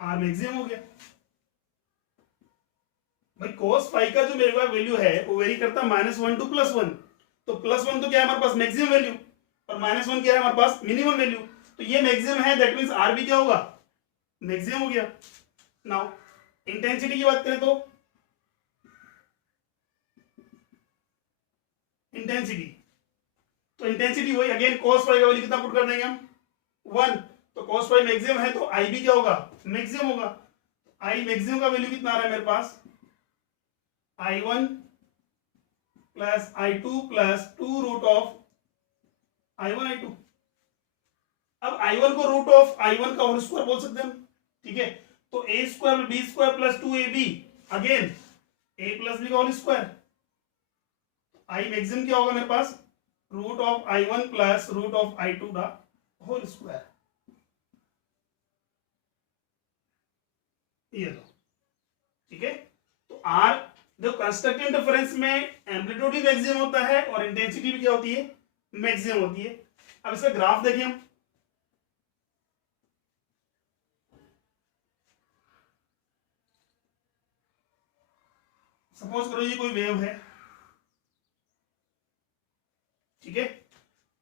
r मैक्सिमम हो गया। भाई cos फाई का जो मेरे पास वैल्यू है वो वेरी करता है -1 टू +1। तो +1 तो क्या है हमारे पास मैक्सिमम वैल्यू और -1 क्या है हमारे पास मिनिमम वैल्यू। तो ये मैक्सिमम है, दैट मींस r भी क्या होगा मैक्सिमम हो गया। नाउ इंटेंसिटी की बात करें तो इंटेंसिटी वही अगेन cos फाई का वैल्यू कितना पुट कर देंगे हम 1। तो cos फाई मैक्सिमम है तो i भी क्या होगा मैक्सिमम होगा। i मैक्सिमम का वैल्यू कितना आ रहा है मेरे पास i1 plus i2 plus 2 root of i1 i2। अब i1 को रूट ऑफ i1 का होल स्क्वायर बोल सकते हैं हम। ठीक है, तो a square b square plus 2ab again a plus b का होल स्क्वायर। i मैक्सिमम क्या होगा मेरे पास root of i1 plus root of i2 का होल स्क्वायर। ये लो, ठीक है। तो r जो कंस्ट्रक्टिव इंटरफेरेंस में एम्पलीट्यूड भी मैक्सिमम होता है और इंटेंसिटी भी क्या होती है मैक्सिमम होती है। अब इसका ग्राफ देखिए हम, सपोज करो ये कोई वेव है, ठीक है,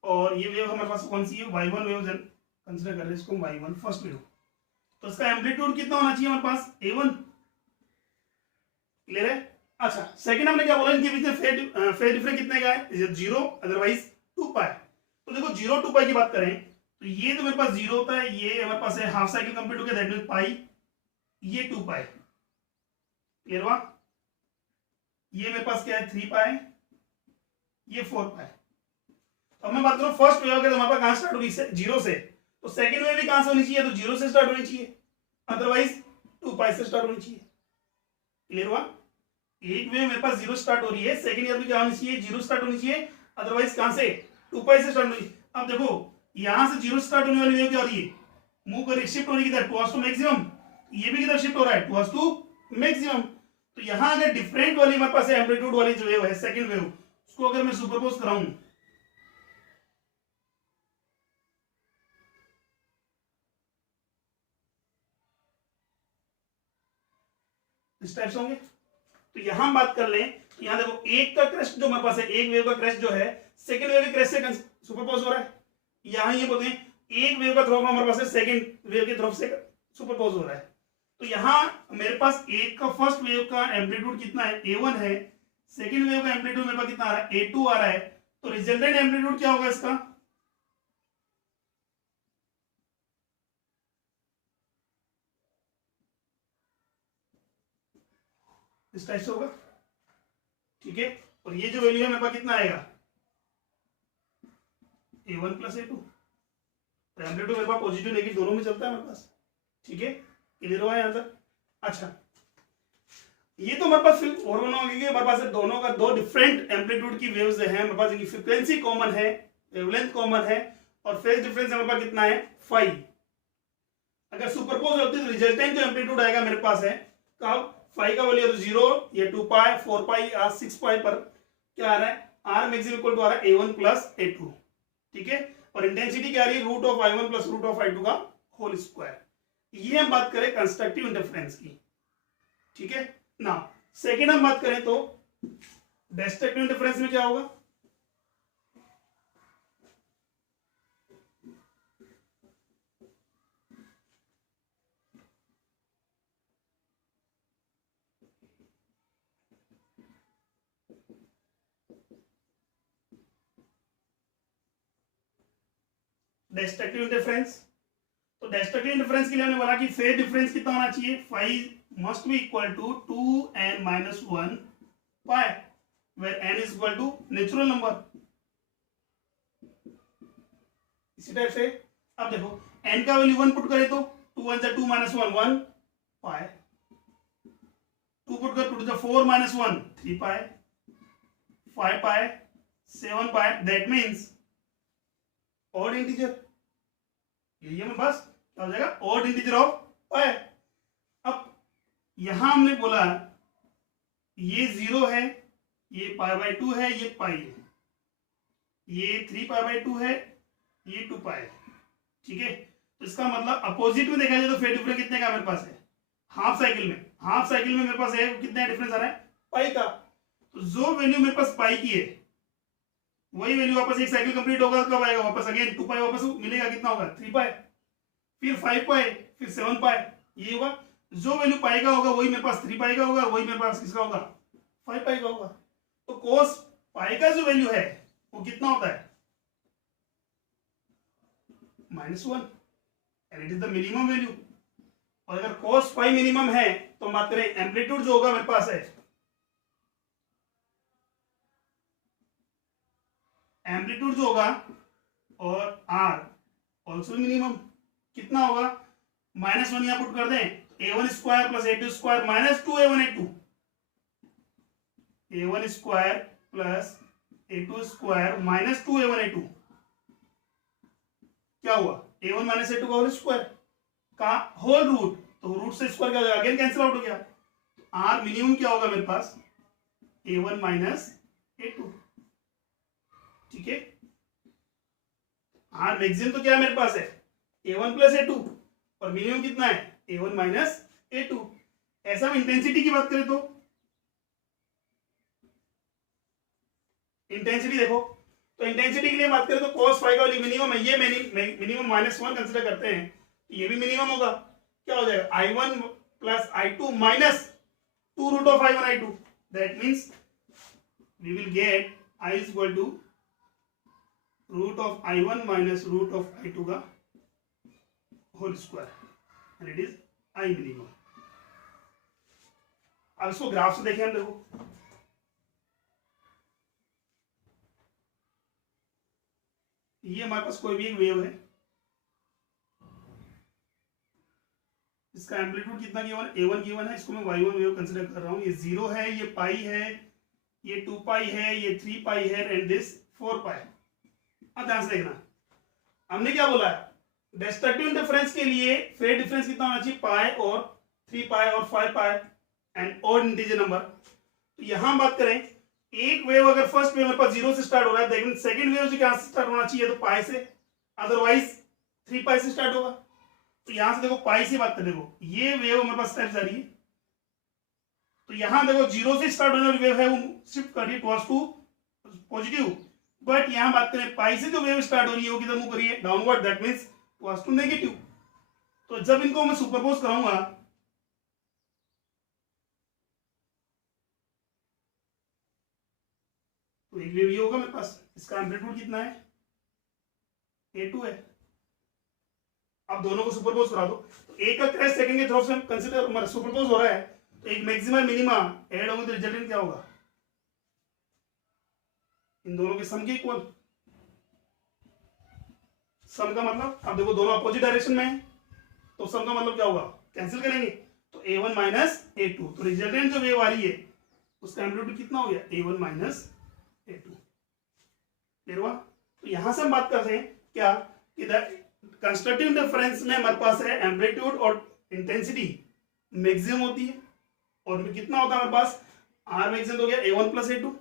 और ये वेव हमारे पास कौन सी है y1 वेव कंसिडर कर रहे हैं इसको y1 फर्स्ट वेव। तो इसका एम्पलीट्यूड कितना होना चाहिए हमारे पास a1। क्लियर है। अच्छा, सेकंड हमने क्या बोला इनके बीच में फेज डिफरेंस कितने का है 0 अदरवाइज 2 पाई। तो देखो 0 2 पाई की बात करें तो ये तो मेरे पास 0 होता है, ये हमारे पास है हाफ साइकिल कंप्लीट हो गया दैट मींस पाई, ये 2 पाई। क्लियर हुआ। ये मेरे पास क्या है 3 पाई, ये 4 पाई। तो अब मैं बात करूं फर्स्ट वेव अगर हमारे पास कहां स्टार्ट होगी 0 से, तो सेकंड वेव भी कहां से होनी चाहिए तो 0 से स्टार्ट होनी चाहिए अदरवाइज 2 पाई से स्टार्ट होनी चाहिए। क्लियर हुआ। एक वेव मेरे पास 0 स्टार्ट हो रही है, सेकंड वेव भी क्या होनी चाहिए 0 स्टार्ट होनी चाहिए अदरवाइज कहां से 2 पाई से स्टार्ट होनी। अब देखो यहां से 0 स्टार्ट होने वाली वेव क्या हो रही है मूव कर शिफ्ट हो रही है किधर टुवर्ड्स टू मैक्सिमम, ये भी किधर शिफ्ट हो रहा है टुवर्ड्स टू मैक्सिमम। तो यहां अगर डिफरेंट वाली हमारे पास एम्पलीट्यूड वाली जो वेव है सेकंड वेव, उसको अगर मैं सुपरपोज कराऊं इस टाइप से होंगे। तो यहां बात कर लें तो यहां देखो एक का क्रेस्ट जो हमारे पास है, एक वेव का क्रेस्ट जो है सेकंड वेव के क्रेस्ट से सुपरपोज हो रहा है। यहां ये बोलते हैं एक वेव का थ्रोप हमारे पास है सेकंड वेव के थ्रोप से सुपरपोज हो रहा है। तो यहां मेरे पास एक का फर्स्ट वेव का एम्पलीट्यूड कितना है a1 है, सेकंड वेव का एम्पलीट्यूड मेरे पास कितना आ रहा है a2 आ रहा है। तो रिजल्टेंट एम्पलीट्यूड क्या होगा इसका इस टाइप से होगा। ठीक है, और ये जो वैल्यू है मेरे पास कितना आएगा a1 प्लस a2। तो एम्पलीट्यूड मेरे पास पॉजिटिव नेगेटिव दोनों में चलता है मेरे पास, ठीक है, क्लियर हुआ यहाँ तक। अच्छा, ये तो हमारे पास फिर और बनाओगे कि हमारे पास दोनों का दो डिफरेंट एम्पलीट्यूड की वेव्स है, हमारे पास इनकी फ्रीक्वेंसी कॉमन है, वेवलेंथ कॉमन है, और फेज डिफरेंस हमारे पास कितना है, फाई। अगर सुपरपोज होती है तो रिजल्टेंट जो एम्पलीट्यूड आएगा मेरे पास है कब, फाई का वैल्यू तो 0 या 2 पाई 4 पाई या 6 पाई पर क्या आ रहा है, आर मैक्सिमम इक्वल टू आ रहा है a1 प्लस a2, ठीक है, और इंटेंसिटी क्या आ रही है, root of i1 plus root of i2 का होल स्क्वायर। ये हम बात करें कंस्ट्रक्टिव इंटरफेरेंस की, ठीक है ना। सेकेंड हम बात करें तो डिस्ट्रक्टिव इंटरफेरेंस में क्या होगा, डिस्ट्रक्टिव इंटरफेरेंस। तो डिस्ट्रक्टिव इंटरफेरेंस के लिए हमने बोला कि फेज डिफरेंस कितना होना चाहिए, phi must be equal to 2n-1 pi, where n is equal to natural number. इसी टाइप से अब देखो n का वैल्यू 1 पुट करें तो 2 1 2 -1 1 पाई, 2 पुट कर 2 4 -1 3 पाई, 5 पाई 7 पाई, दैट मीन्स ऑड इंटीजर, यही है बस क्या हो जाएगा, ऑड इंटीजर ऑफ पाई। अब यहां हमने बोला ये 0 है, ये π/2 है, ये पाई है, ये 3π/2 है, ये 2 पाई, ठीक है। तो इसका मतलब अपोजिट में देखा जाए तो फेज डिफरेंस कितने का मेरे पास है, हाफ साइकिल में मेरे पास है कितना डिफरेंस आ रहा है, पाई का। तो जो वैल्यू मेरे पास पाई की है वही वैल्यू वापस एक साइकिल कंप्लीट होगा कब आएगा वापस, अगेन 2 पाई वापस मिलेगा, कितना होगा 3 पाई, फिर 5 पाई, फिर 7 पाई, ये होगा। जो वैल्यू पाई का होगा वही मेरे पास 3 पाई का होगा, वही मेरे पास किसका होगा 5 पाई का होगा। तो cos पाई का जो वैल्यू है वो कितना होता है, -1, and it is the minimum value. और अगर cos पाई मिनिमम है तो हम बात करें एम्पलीट्यूड जो होगा मेरे पास है, एम्पलीट्यूड जो होगा और r ऑल्सो मिनिमम कितना होगा, -1 यहां पुट कर दें, a1 square plus a2 square minus 2a1 a2, a1 square plus a2 square minus 2a1 a2, क्या हुआ a1 माइनस a2 का होल स्क्वायर का होल रूट, तो रूट से स्क्वायर क्या हो जाएगा, अगेन कैंसिल आउट हो गया। r मिनिमम क्या होगा मेरे पास, a1 माइनस a2, ठीक है। r मैक्सिमम तो क्या है मेरे पास है a1 प्लस a2, और मिनिमम कितना है a1 माइनस a2। ऐसा हम इंटेंसिटी की बात करें तो इंटेंसिटी देखो, तो इंटेंसिटी के लिए बात करें तो cos फाई का वैल्यू मिनिमम है, ये मिनिमम -1 कंसीडर करते हैं, ये भी मिनिमम होगा, क्या हो जाएगा i1 plus i2 minus 2 root of i1 i2, that means we will get i is equal to root of i1 minus root of i2 का whole square, and it is i minimum. अब इसको graph से देखें हम, देखो ये हमारे पास कोई भी एक वेव है, इसका एम्पलीट्यूड कितना गिवन है, a1 गिवन है, इसको मैं y1 वेव कंसीडर कर रहा हूं, ये 0 है, ये पाई है, ये 2 पाई है, ये 3 पाई है, एंड दिस 4 पाई। अब ध्यान से देखना, हमने क्या बोला है, डिस्ट्रक्टिव इंटरफेरेंस के लिए फेज डिफरेंस कितना होना चाहिए, पाई और 3 पाई और 5 पाई एंड ऑड इंटीजर नंबर। तो यहां बात करें एक वेव अगर फर्स्ट वेव मेरे पास 0 से स्टार्ट हो रहा है, लेकिन सेकंड वेव से कहां से स्टार्ट होना चाहिए, तो पाई से, अदरवाइज 3 पाई से स्टार्ट होगा। तो यहां से देखो पाई से बात करें, देखो ये वेव हमारे पास स्टेप जा रही है, तो यहां देखो 0 से स्टार्ट होने वाली वेव है वो शिफ्ट कर रही है टुवर्ड्स टू पॉजिटिव, बट यहां बात करें पाई से जो वेव स्टार्ट हो रही है वो किधर मूव कर रही है, downward, that means towards to negative. तो जब इनको मैं सुपरपोज कराऊंगा तो एक वेव ये होगा मेरे पास, इसका एम्पलीट्यूड कितना है a2 है। अब दोनों को सुपरपोज करा दो, तो एक का क्रैश सेकंड के तरफ से कंसीडर सुपरपोज हो रहा है, तो एक मैक्सिमम मिनिमा ऐड होंगे तो रिजल्टेंट क्या होगा, इन दोनों के सम के इक्वल, सम का मतलब, अब देखो दोनों अपोजिट डायरेक्शन में है, तो सम का मतलब क्या होगा, कैंसिल करेंगे, तो a1 माइनस a2, तो रिजल्टेंट जो वेव आ रही है उसका एम्पलीट्यूड कितना हो गया, a1 माइनस a2। क्लियर हुआ? तो यहां से हम बात करते हैं क्या कि कंस्ट्रक्टिव इंटरफेरेंस में हमारे पास है एम्पलीट्यूड और इंटेंसिटी मैक्सिमम होती है, और कितना होता है हमारे पास, आर मैक्सिमम हो गया a1 plus a2,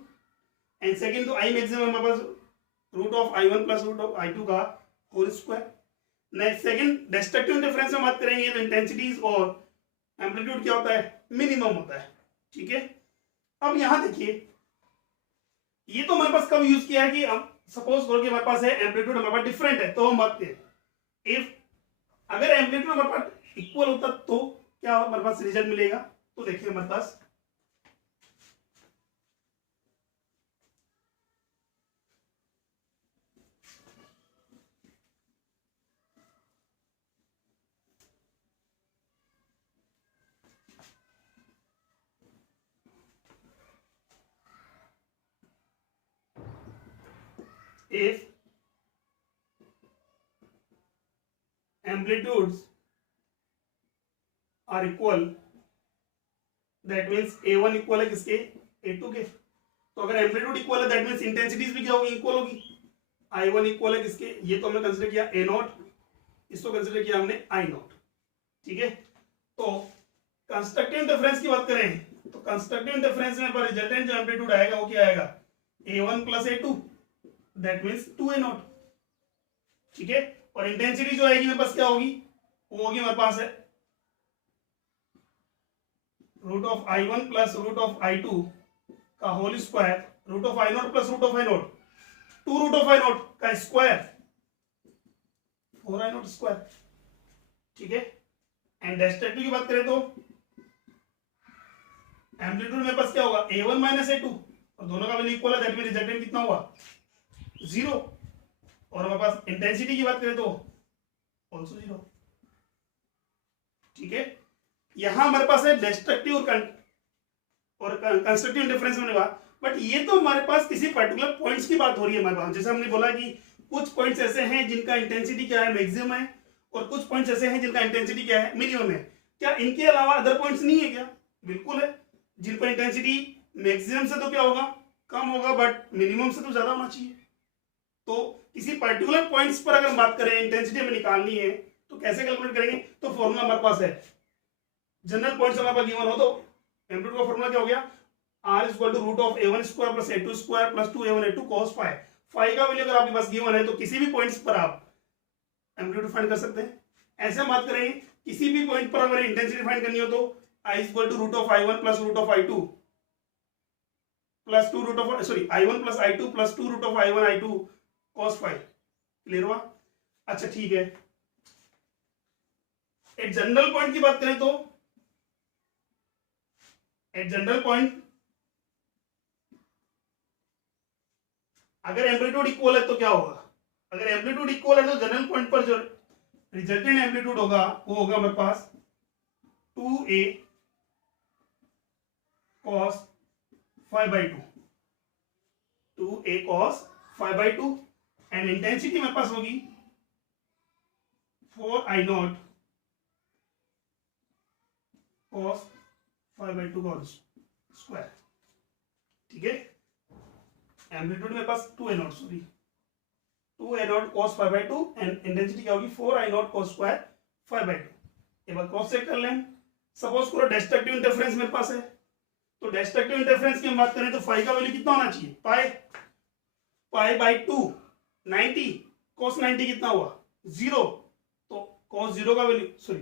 and second तो आई मैक्सिमम हमारे पास root of i1 plus root of i2 का whole square. Next second destructive interference में बात करेंगे तो इंटेंसिटीज और एम्पलीट्यूड क्या होता है, मिनिमम होता है। ठीक है, अब यहां देखिए, ये तो हमारे पास कब यूज किया है कि अब सपोज करो कि हमारे पास है एम्पलीट्यूड हमारे पास डिफरेंट है, तो हम बात करें इफ अगर एम्पलीट्यूड हमारे पास इक्वल होता तो क्या हमारे पास रिजल्ट मिलेगा, तो देखिए हमारे पास if amplitudes are equal, that means a1 equal है किसके, a2 के, तो अगर एम्पलीट्यूड इक्वल है दैट मींस इंटेंसिटीज भी क्या होगी, इक्वल होगी। i1 इक्वल है किसके, ये तो हमने कंसीडर किया a नॉट, इसको कंसीडर किया हमने i नॉट। ठीक है, तो कंस्ट्रक्टिव इंटरफेरेंस की बात करें तो कंस्ट्रक्टिव इंटरफेरेंस में पर रिजल्टेंट जो एम्पलीट्यूड आएगा वो क्या आएगा, a1 plus a2, that means 2a not. ठीक है, और इंटेंसिटी जो आएगी मेरे पास क्या होगी, वो होगी हमारे पास है root of i1 plus root of i2 का whole square, root of i0 plus root of i0, 2 root of i0 का स्क्वायर, 4i0 स्क्वायर। ठीक है, एंड डिस्ट्रक्टिव की बात करें तो एम्पलीट्यूड मेरे पास क्या होगा, a1 माइनस a2, और दोनों का वैल्यू इक्वल है दैट मींस रिजल्टेंट कितना हुआ, 0, और हमारे पास इंटेंसिटी की बात करें तो ऑल्सो 0। ठीक है, यहां हमारे पास है डिस्ट्रक्टिव और कंस्ट्रक्टिव इंटरफेरेंस होने वाला, बट ये तो हमारे पास किसी पर्टिकुलर पॉइंट्स की बात हो रही है हमारे पास। जैसे हमने बोला कि कुछ पॉइंट्स ऐसे हैं जिनका इंटेंसिटी क्या है, मैक्सिमम है, और कुछ पॉइंट्स ऐसे हैं जिनका इंटेंसिटी क्या है, मिनिमम है। क्या इनके अलावा अदर पॉइंट्स नहीं है क्या, बिल्कुल है, जिन पर इंटेंसिटी मैक्सिमम से तो क्या होगा, कम होगा, बट मिनिमम से तो ज्यादा होना चाहिए। तो किसी पर्टिकुलर पॉइंट्स पर अगर हम बात करें इंटेंसिटी हमें निकालनी है तो कैसे कैलकुलेट करेंगे, तो फॉर्मूला हमारे पास है, जनरल पॉइंट्स हमारे पास गिवन हो तो एम्पलीट्यूड का फॉर्मूला क्या हो गया, r equal to root of a1 square plus a2 square plus 2a1 a2 cos phi. Phi का वैल्यू अगर आपके पास गिवन है तो किसी भी पॉइंट्स पर आप एम्पलीट्यूड फाइंड कर सकते हैं। ऐसे हम बात करेंगे किसी भी पॉइंट पर अगर इंटेंसिटी फाइंड करनी हो तो i equal to root of i1 plus root of i2 plus 2 root of sorry i1 plus i2 plus 2 root of i1 i2 cos phi. Clear हुआ? अच्छा ठीक है, एक जनरल पॉइंट की बात करें तो एक जनरल पॉइंट अगर एम्पलीट्यूड इक्वल है तो क्या होगा, अगर एम्पलीट्यूड इक्वल है तो जनरल पॉइंट पर जो रिजल्टेंट एम्पलीट्यूड होगा वो होगा हमारे पास 2a cos phi by 2, 2a cos phi by 2, and intensity मेरे पास होगी 4i0 cos फाई बाई 2 का स्क्वायर। ठीक है, एम्पलीट्यूड मेरे पास 2a0 sorry 2a0 cos phi by 2 and intensity क्या होगी 4i0 cos square phi by 2। एक बार क्रॉस चेक कर लें, सपोज करो डिस्ट्रक्टिव इंटरफेरेंस मेरे पास है, तो डिस्ट्रक्टिव इंटरफेरेंस की हम बात करें तो फाई का वैल्यू कितना होना चाहिए, पाई बाई 2 90, cos 90 कितना हुआ 0, तो cos 0 का वैल्यू सॉरी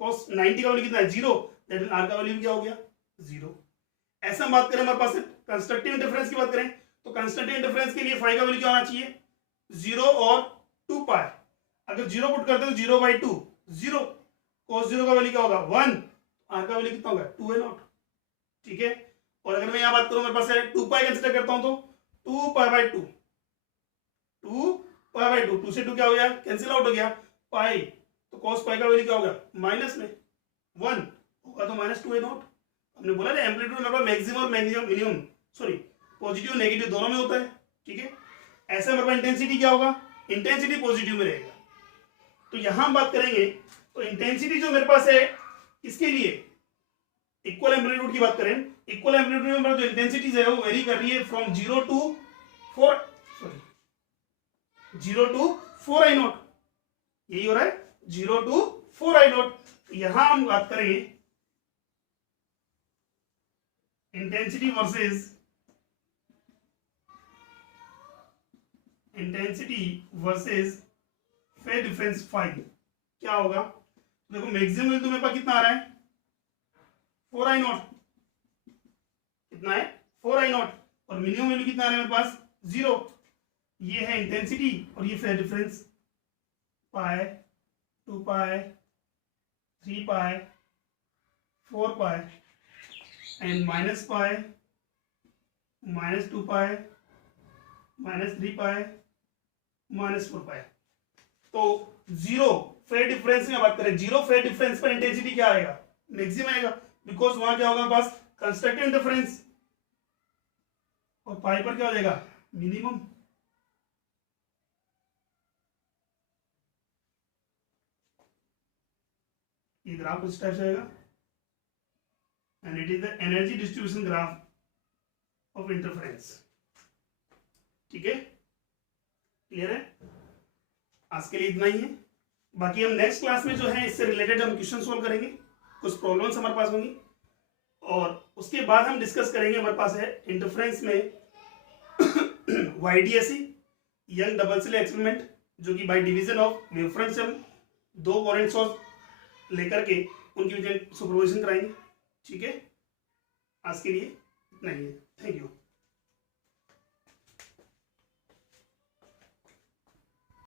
cos 90 का वैल्यू कितना है 0, दैट मींस r का वैल्यू क्या हो गया 0। ऐसा हम बात करें हमारे पास कंस्ट्रक्टिव इंटरफेरेंस की बात करें तो कंस्ट्रक्टिव इंटरफेरेंस के लिए फाई का वैल्यू क्या होना चाहिए 0 और 2 पाई, अगर 0 पुट करते तो 0 बाई 2 0, cos 0 का वैल्यू क्या होगा 1, r का वैल्यू कितना होगा 2a0। ठीक है, और अगर मैं यहां बात करूं मेरे पास है 2 पाई कंसीडर करता हूं तो 2 पाई बाई 2, 2 पाई बाई 2, 2 से 2 क्या हो गया कैंसिल आउट हो गया पाई, तो cos पाई का वैल्यू क्या होगा माइनस में 1 होगा तो माइनस 2a0। हमने बोला ना एम्पलीट्यूड मतलब मैक्सिमम और मिनिमम सॉरी पॉजिटिव नेगेटिव दोनों में होता है। ठीक है, ऐसे हमारे पास इंटेंसिटी क्या होगा, इंटेंसिटी पॉजिटिव में रहेगा, तो यहां हम बात करेंगे तो इंटेंसिटी जो मेरे पास है इसके लिए इक्वल एम्पलीट्यूड की बात करें, इक्वल एम्पलीट्यूड में जो इंटेंसिटीज है वो वेरी कर रही है फ्रॉम 0 to 4 I नॉट, यही हो रहा है 0 to 4 I नॉट। यहां हम बात करेंगे intensity versus phase difference phi क्या होगा। देखो मैक्सिमम वैल्यू मेरे पास कितना आ रहा है 4 I नॉट, कितना है 4 I नॉट, और मिनिमम वैल्यू कितना आ रहा है मेरे पास 0। ये है इंटेंसिटी और ये phase difference pi, 2 pi, 3 pi, 4 pi and minus pi, -2 पाई, -3 पाई, -4 पाई। तो 0 फेज डिफरेंस में बात करें, 0 फेज डिफरेंस पर इंटेंसिटी क्या आएगा मैक्सिमम आएगा, बिकॉज वहां क्या होगा मेरे पास कंस्ट्रक्टिव इंटरफेरेंस, और पाई पर क्या हो जाएगा मिनिमम। ये ग्राफ इस टाइप से आएगा and it is the energy distribution graph of interference. ठीक है, क्लियर है, आज के लिए इतना ही है। बाकी हम नेक्स्ट क्लास में जो है इससे रिलेटेड हम क्वेश्चन सोल्व करेंगे, कुछ प्रॉब्लम्स हमारे पास होंगी, और उसके बाद हम डिस्कस करेंगे हमारे पास है इंटरफेरेंस में YDSE young double slit experiment, जो कि बाय डिवीजन ऑफ वेवफ्रंट से हम 2 कोहेरेंट सोर्स लेकर के उनकी सुपरपोजिशन कराएंगे। ठीक है, आज के लिए इतना ही है, थैंक यू।